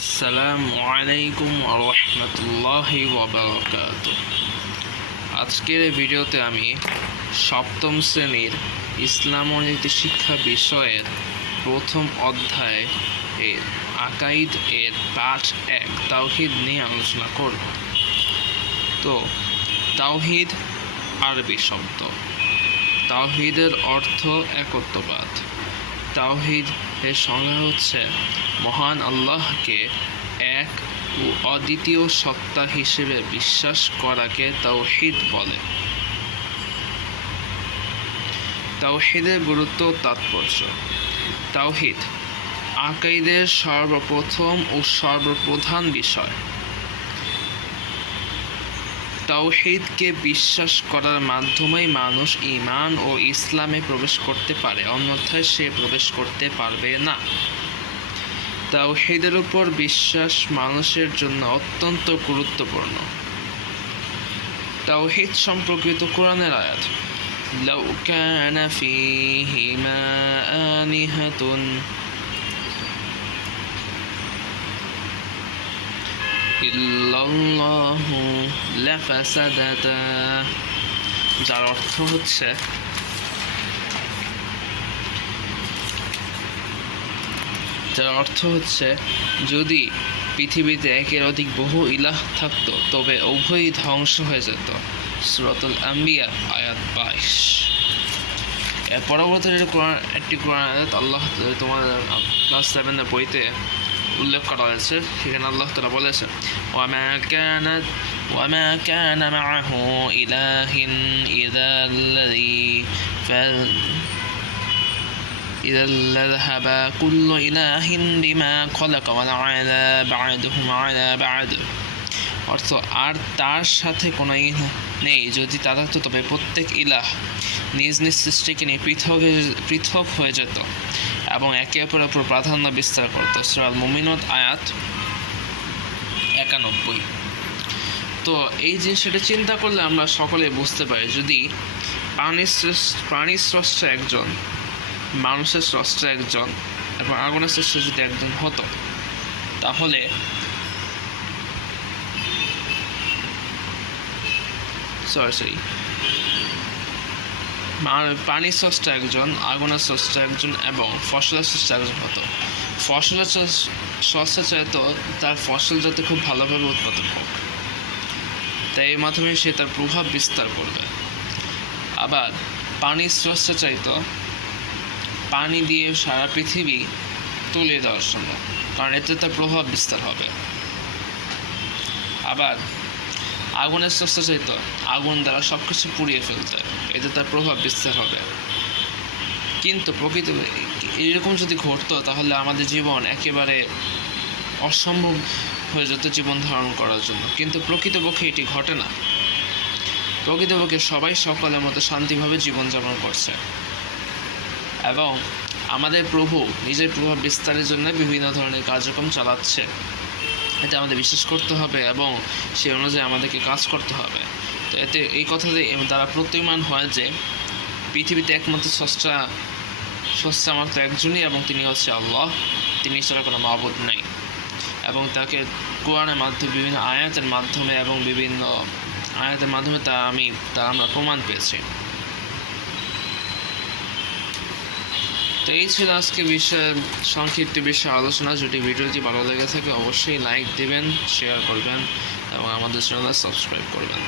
আসসালামু আলাইকুম ওয়া রাহমাতুল্লাহি ওয়া বারাকাতুহু। আজকের এই ভিডিওতে আমি সপ্তম শ্রেণীর ইসলাম ও নীতি শিক্ষা বিষয়ের প্রথম অধ্যায় এর আকাইদ এর পাঠ 1 তাওহীদ নিয়ে আলোচনা করব। তো তাওহীদ আরবি শব্দ। তাওহীদের অর্থ একত্ববাদ। তাওহীদ এর সংজ্ঞা হচ্ছে মহান আল্লাহকে এক ও অদ্বিতীয় সত্তা হিসেবে বিশ্বাস করাকে তাওহীদ বলে। তাওহীদের গুরুত্ব ও তাৎপর্য। তাওহীদ আকাইদের সর্বপ্রথম ও সর্বপ্রধান বিষয়। তাওহীদকে বিশ্বাস করার মাধ্যমেই মানুষ ঈমান ও ইসলামে প্রবেশ করতে পারে, অন্যথায় সে প্রবেশ করতে পারবে না। তাওহীদের উপর বিশ্বাস মানুষের জন্য অত্যন্ত গুরুত্বপূর্ণ। তাওহীদ সম্পর্কিত কোরআনের আয়াত: লাউ কানা ফীহিমা আলিহাতুন ইল্লাল্লাহু লাফাসাদাতা, যার অর্থ হচ্ছে যদি পৃথিবীতে একের অধিক বহু ইলাহ থাকতো তবে উভয়ই ধ্বংস হয়ে যেত। সূরাতুল আম্বিয়া আয়াত 22। এর পরবর্তী একটি কোরআন আয়াত আল্লাহ তোমাদের ক্লাস 7 বইতে উল্লেখ করা হয়েছে। সেখানে আল্লাহ তাআলা বলেছেন, ওয়ামা কানা মাআহু ইলাহিন إذا لذهب كل إله بما خلق ولعلى بعضهم على بعض। অর্থ, আর তার সাথে কোনো ইলাহ নেই যদি তা থাকতো তবে প্রত্যেক ইলাহ নিজ নিজ সৃষ্টিকে নিয়ে পৃথক হয়ে যেত এবং একে অপরের উপর প্রাধান্য বিস্তার করত। সূরা মুমিনুন আয়াত 91। তো এই জিনিসটা চিন্তা করলে আমরা সকলে বুঝতে পারি, যদি প্রাণীর স্রষ্টা একজন, মানুষের স্রষ্টা একজন এবং আগুনের স্রষ্টা যদি একজন হতো, তাহলে পানির স্রষ্টা একজন, আগুনের স্রষ্টা একজন এবং ফসলের স্রষ্টা একজন হতো। ফসলের স্রষ্টা চাইতো তার ফসল যাতে খুব ভালোভাবে উৎপাদন হোক, তাই এর মাধ্যমে সে তার প্রভাব বিস্তার করবে। আবার পানির স্রষ্টা চাইতো পানি দিয়ে সারা পৃথিবী তলিয়ে দেওয়ার জন্য, কারণ এতে তার প্রভাব বিস্তার হবে। আবার আগুনের স্রষ্টা চাইতো আগুন দ্বারা সব কিছু পুড়িয়ে ফেলতে, এতে তার প্রভাব বিস্তার হবে। কিন্তু প্রকৃত এরকম যদি ঘটতো তাহলে আমাদের জীবন একেবারে অসম্ভব হয়ে যেত জীবন ধারণ করার জন্য। কিন্তু প্রকৃতপক্ষে এটি ঘটে না। প্রকৃতপক্ষে সবাই সকলের মতো শান্তিভাবে জীবনযাপন করছে এবং আমাদের প্রভু নিজের প্রভাব বিস্তারের জন্য বিভিন্ন ধরনের কার্যক্রম চালাচ্ছে। এতে আমাদের বিশ্বাস করতে হবে এবং সেই অনুযায়ী আমাদেরকে কাজ করতে হবে। তো এতে এই কথাতে দ্বারা প্রতীয়মান হয় যে পৃথিবীতে একমাত্র স্রষ্টা মাত্র একজনই এবং তিনি হচ্ছে আল্লাহ। তিনি ছাড়া কোনো মাবুদ নেই এবং তাকে কোরআনের মাধ্যমে বিভিন্ন আয়াতের মাধ্যমে তা আমরা প্রমাণ পেয়েছি। তো এই ছিল আজকে সংক্ষিপ্ত বিষয়ে আলোচনা। যদি ভিডিওটি ভালো লেগে থাকে অবশ্যই লাইক দিবেন, শেয়ার করবেন এবং আমাদের চ্যানেল সাবস্ক্রাইব করবেন।